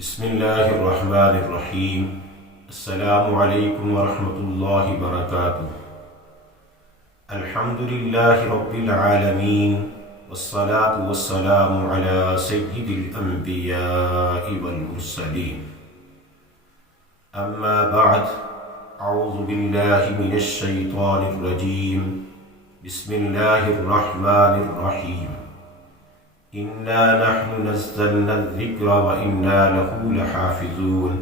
بسم اللہ الرحمن الرحیم۔ السلام علیکم ورحمۃ اللہ وبرکاتہ۔ الحمد للہ رب العالمین، والصلاة والسلام علی سید الانبیاء والمرسلین، اما بعد، اعوذ باللہ من الشیطان الرجیم، بسم اللہ الرحمن الرحیم۔ انا نحن نزلنا الذکر وانا له لحافظون،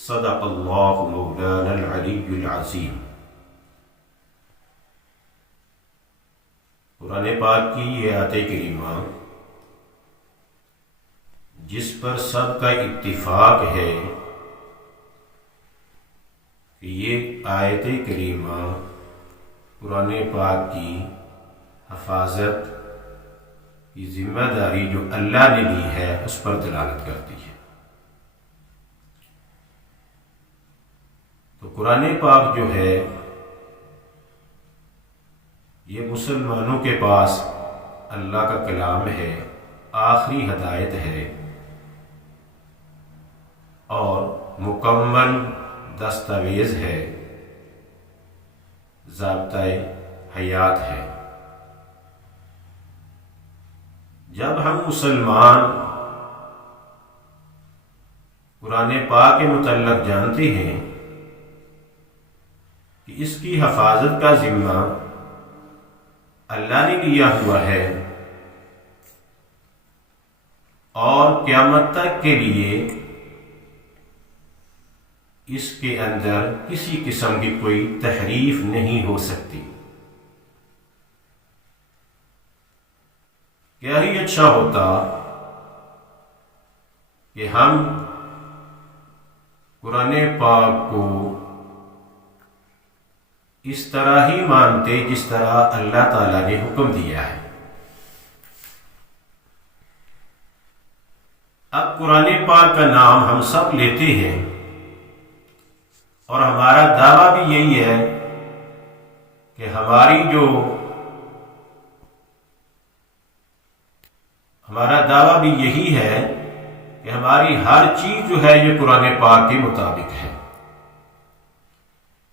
صدق اللہ مولانا العلی العظیم۔ قرآن پاک کی یہ آیت کریمہ جس پر سب کا اتفاق ہے کہ یہ آیت کریمہ قرآن پاک کی حفاظت کی ذمہ داری جو اللہ نے لی ہے اس پر دلالت کرتی ہے۔ تو قرآن پاک جو ہے یہ مسلمانوں کے پاس اللہ کا کلام ہے، آخری ہدایت ہے اور مکمل دستاویز ہے، ضابطۂ حیات ہے۔ جب ہم مسلمان قرآن پاک کے متعلق جانتے ہیں کہ اس کی حفاظت کا ذمہ اللہ نے لیا ہوا ہے اور قیامت تک کے لیے اس کے اندر کسی قسم کی کوئی تحریف نہیں ہو سکتی، کیا ہی اچھا ہوتا کہ ہم قرآن پاک کو اس طرح ہی مانتے جس طرح اللہ تعالیٰ نے حکم دیا ہے۔ اب قرآن پاک کا نام ہم سب لیتے ہیں اور ہمارا دعویٰ بھی یہی ہے کہ ہمارا دعویٰ بھی یہی ہے کہ ہماری ہر چیز جو ہے یہ قرآن پاک کے مطابق ہے،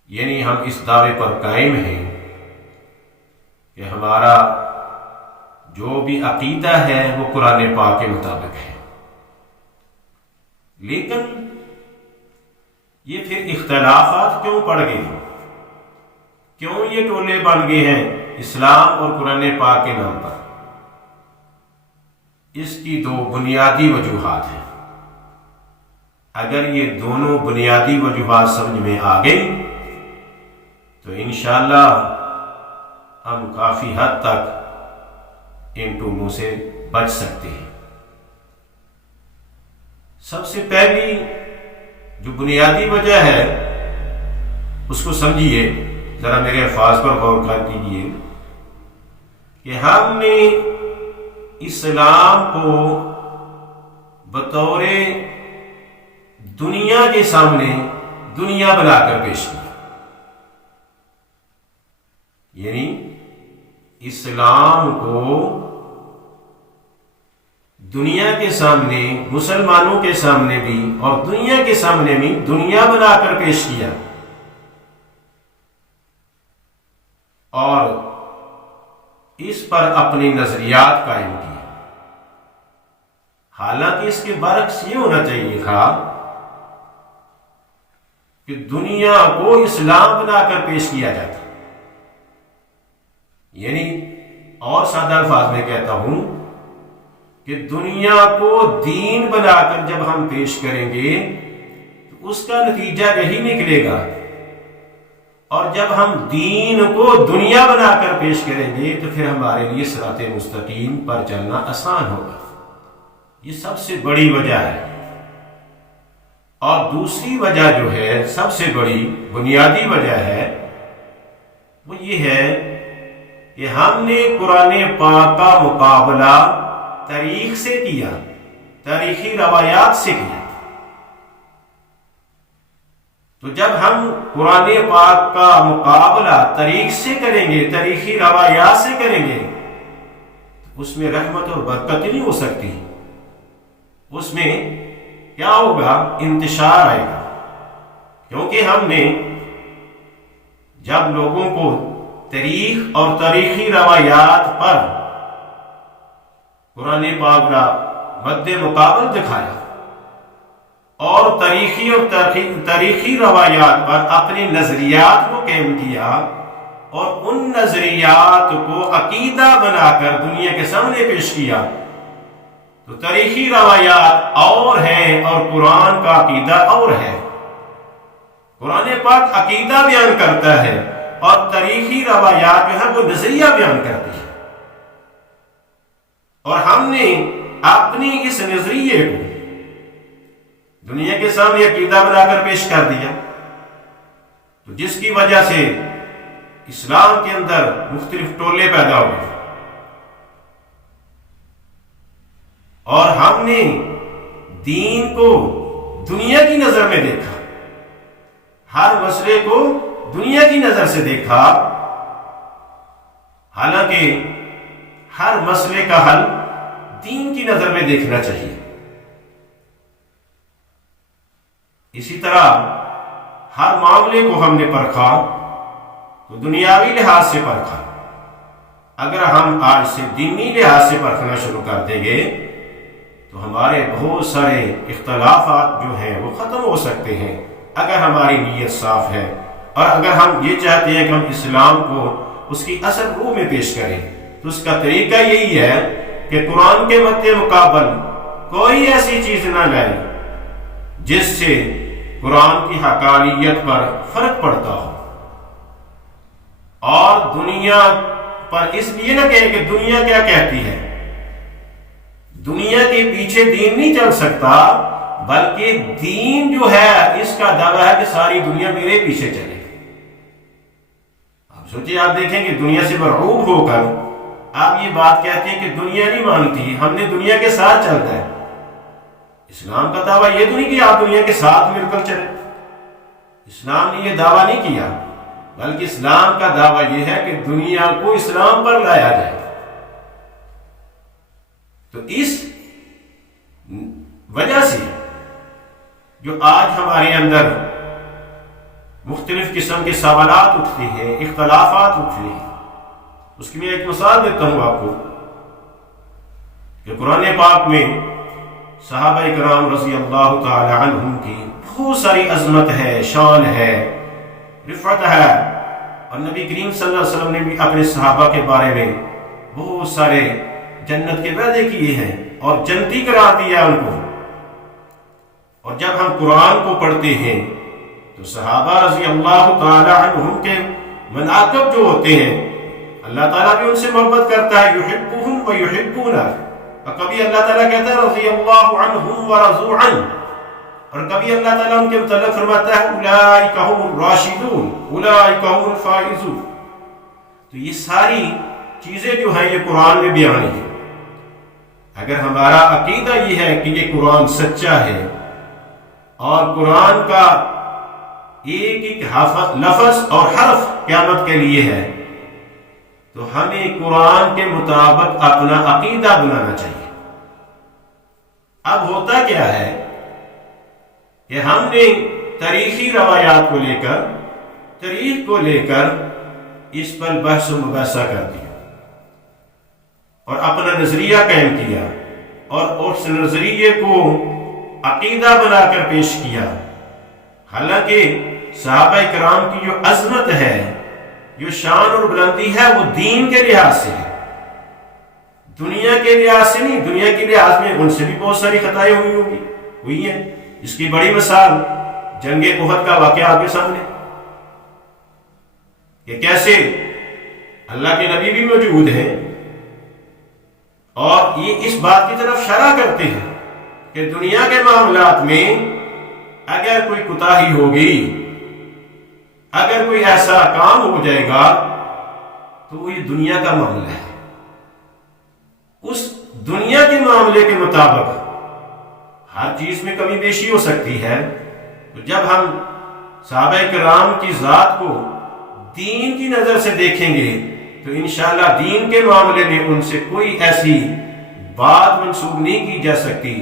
یعنی ہم اس دعوے پر قائم ہیں کہ ہمارا جو بھی عقیدہ ہے وہ قرآن پاک کے مطابق ہے۔ لیکن یہ پھر اختلافات کیوں پڑ گئے ہیں؟ کیوں یہ ٹولے بن گئے ہیں اسلام اور قرآن پاک کے نام پر؟ اس کی دو بنیادی وجوہات ہیں۔ اگر یہ دونوں بنیادی وجوہات سمجھ میں آ گئی تو انشاءاللہ ہم کافی حد تک ان ٹولوں سے بچ سکتے ہیں۔ سب سے پہلی جو بنیادی وجہ ہے اس کو سمجھیے، ذرا میرے الفاظ پر غور کر دیجیے کہ ہم نے اسلام کو بطور دنیا کے سامنے دنیا بنا کر پیش کیا، یعنی اسلام کو دنیا کے سامنے، مسلمانوں کے سامنے بھی اور دنیا کے سامنے بھی دنیا بنا کر پیش کیا اور اس پر اپنے نظریات قائم کیے۔ حالانکہ اس کے برعکس یہ ہونا چاہیے تھا کہ دنیا کو اسلام بنا کر پیش کیا جاتا، یعنی اور سادہ الفاظ میں کہتا ہوں کہ دنیا کو دین بنا کر جب ہم پیش کریں گے تو اس کا نتیجہ یہی نکلے گا، اور جب ہم دین کو دنیا بنا کر پیش کریں گے تو پھر ہمارے لیے صراط مستقیم پر چلنا آسان ہوگا۔ یہ سب سے بڑی وجہ ہے۔ اور دوسری وجہ جو ہے، سب سے بڑی بنیادی وجہ ہے، وہ یہ ہے کہ ہم نے قرآن پاک کا مقابلہ تاریخ سے کیا، تاریخی روایات سے کیا۔ تو جب ہم قرآن پاک کا مقابلہ تاریخ سے کریں گے، تاریخی روایات سے کریں گے، اس میں رحمت اور برکت نہیں ہو سکتی، اس میں کیا ہوگا؟ انتشار آئے گا، کیونکہ ہم نے جب لوگوں کو تاریخ اور تاریخی روایات پر قرآن پاک کا مد مقابل دکھایا اور تاریخی روایات پر اپنے نظریات کو قائم کیا اور ان نظریات کو عقیدہ بنا کر دنیا کے سامنے پیش کیا، تو تاریخی روایات اور ہیں اور قرآن کا عقیدہ اور ہے۔ قرآن پاک عقیدہ بیان کرتا ہے اور تاریخی روایات جو ہے وہ نظریہ بیان کرتی ہے، اور ہم نے اپنی اس نظریے کو دنیا کے سامنے عقیدہ بنا کر پیش کر دیا، تو جس کی وجہ سے اسلام کے اندر مختلف ٹولے پیدا ہوئے، اور ہم نے دین کو دنیا کی نظر میں دیکھا، ہر مسئلے کو دنیا کی نظر سے دیکھا، حالانکہ ہر مسئلے کا حل دین کی نظر میں دیکھنا چاہیے۔ اسی طرح ہر معاملے کو ہم نے پرکھا تو دنیاوی لحاظ سے پرکھا، اگر ہم آج سے دینی لحاظ سے پرکھنا شروع کر دیں گے تو ہمارے بہت سارے اختلافات جو ہیں وہ ختم ہو سکتے ہیں، اگر ہماری نیت صاف ہے اور اگر ہم یہ چاہتے ہیں کہ ہم اسلام کو اس کی اصل روح میں پیش کریں، تو اس کا طریقہ یہی ہے کہ قرآن کے مد مقابل کوئی ایسی چیز نہ لائے جس سے قرآن کی حقانیت پر فرق پڑتا ہو، اور دنیا پر اس لیے نہ کہیں کہ دنیا کیا کہتی ہے۔ دنیا کے پیچھے دین نہیں چل سکتا، بلکہ دین جو ہے اس کا دعویٰ ہے کہ ساری دنیا میرے پیچھے چلے۔ آپ سوچیں، آپ دیکھیں کہ دنیا سے مرعوب ہو کر آپ یہ بات کہتے ہیں کہ دنیا نہیں مانتی، ہم نے دنیا کے ساتھ چلتا ہے۔ اسلام کا دعویٰ یہ تو نہیں کہ آپ دنیا کے ساتھ مل کر چلیں، اسلام نے یہ دعویٰ نہیں کیا، بلکہ اسلام کا دعویٰ یہ ہے کہ دنیا کو اسلام پر لایا جائے۔ تو اس وجہ سے جو آج ہمارے اندر مختلف قسم کے سوالات اٹھتے ہیں، اختلافات اٹھتے ہیں، اس کی میں ایک مثال دیتا ہوں آپ کو کہ قرآن پاک میں صحابہ کرام رضی اللہ تعالی عنہم کی بہت ساری عظمت ہے، شان ہے، رفعت ہے، اور نبی کریم صلی اللہ علیہ وسلم نے بھی اپنے صحابہ کے بارے میں بہت سارے جنت کے وعدے کیے ہیں اور جنتی قرار دیا ان کو۔ اور جب ہم قرآن کو پڑھتے ہیں تو صحابہ رضی اللہ تعالی عنہم کے مناقب جو ہوتے ہیں، اللہ تعالیٰ بھی ان سے محبت کرتا ہے، یحبہم و یحبونہ، اور کبھی اللہ تعالیٰ کہتا ہے رضی اللہ عنہم و رضوا عنہ، اور کبھی اللہ تعالیٰ ان کے متعلق فرماتا ہے اولئک ھم الراشدون اولئک ھم الفائزون۔ تو یہ ساری چیزیں جو ہیں یہ قرآن میں بیان ہیں۔ اگر ہمارا عقیدہ یہ ہے کہ یہ قرآن سچا ہے اور قرآن کا ایک ایک لفظ اور حرف قیامت کے لیے ہے، تو ہمیں قرآن کے مطابق اپنا عقیدہ بنانا چاہیے۔ اب ہوتا کیا ہے کہ ہم نے تاریخی روایات کو لے کر، تاریخ کو لے کر اس پر بحث و مباحثہ کر دیا اور اپنا نظریہ قائم کیا، اور اس نظریے کو عقیدہ بنا کر پیش کیا، حالانکہ صحابہ کرام کی جو عظمت ہے، جو شان اور بلندی ہے، وہ دین کے لحاظ سے ہے، دنیا کے لحاظ سے نہیں۔ دنیا کے لحاظ میں ان سے بھی بہت ساری خطائیں ہوئی ہیں۔ اس کی بڑی مثال جنگ احد کا واقعہ آپ کے سامنے کہ کیسے اللہ کے نبی بھی موجود ہیں اور یہ اس بات کی طرف اشارہ کرتے ہیں کہ دنیا کے معاملات میں اگر کوئی کوتاہی ہوگی، اگر کوئی ایسا کام ہو جائے گا تو وہ یہ دنیا کا معاملہ ہے، اس دنیا کے معاملے کے مطابق ہر چیز میں کمی بیشی ہو سکتی ہے۔ تو جب ہم صحابہ کرام کی ذات کو دین کی نظر سے دیکھیں گے تو انشاءاللہ دین کے معاملے میں ان سے کوئی ایسی بات منسوب نہیں کی جا سکتی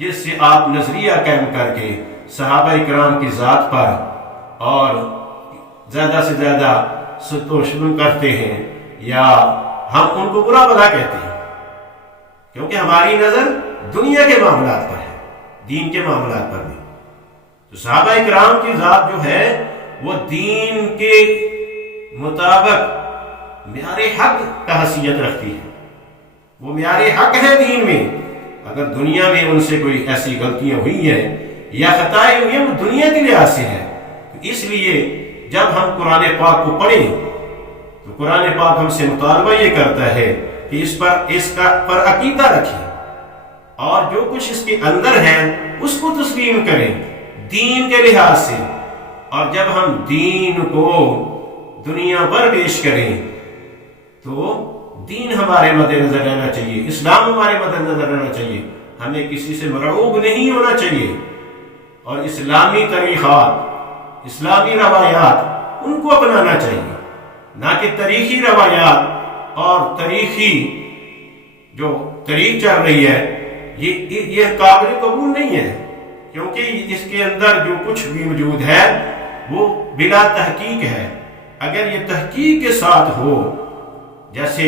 جس سے آپ نظریہ قائم کر کے صحابہ کرام کی ذات پر اور زیادہ سے زیادہ ستوشن کرتے ہیں یا ہم ان کو برا بھلا کہتے ہیں، کیونکہ ہماری نظر دنیا کے معاملات پر ہے، دین کے معاملات پر نہیں۔ تو صحابہ کرام کی ذات جو ہے وہ دین کے مطابق معیار حق کا حیثیت رکھتی ہے، وہ معیار حق ہے دین میں۔ اگر دنیا میں ان سے کوئی ایسی غلطیاں ہوئی ہیں یا خطائیں ہوئی ہیں، وہ دنیا کے لحاظ سے ہے۔ تو اس لیے جب ہم قرآن پاک کو پڑھیں تو قرآن پاک ہم سے مطالبہ یہ کرتا ہے کہ اس پر عقیدہ رکھیں اور جو کچھ اس کے اندر ہے اس کو تسلیم کریں دین کے لحاظ سے۔ اور جب ہم دین کو دنیا پر پیش کریں تو دین ہمارے مد نظر رہنا چاہیے، اسلام ہمارے مد نظر رہنا چاہیے، ہمیں کسی سے مرعوب نہیں ہونا چاہیے، اور اسلامی طریقات، اسلامی روایات ان کو اپنانا چاہیے، نہ کہ تاریخی روایات اور تاریخی جو تاریخ چل رہی ہے یہ قابل قبول نہیں ہے، کیونکہ اس کے اندر جو کچھ بھی موجود ہے وہ بلا تحقیق ہے۔ اگر یہ تحقیق کے ساتھ ہو، جیسے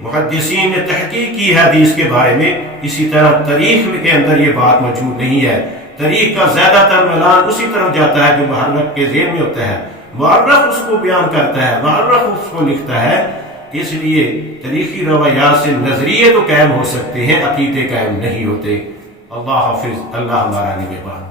محدثین نے تحقیق کی ہے حدیث کے بارے میں، اسی طرح تاریخ کے اندر یہ بات موجود نہیں ہے۔ تاریخ کا زیادہ تر میلان اسی طرف جاتا ہے جو محرک کے ذہن میں ہوتا ہے، مورخ اس کو بیان کرتا ہے، مورخ اس کو لکھتا ہے۔ اس لیے تاریخی روایات سے نظریے تو قائم ہو سکتے ہیں، عقیدے قائم نہیں ہوتے۔ اللہ حافظ، اللہ ہمارا نگہبان۔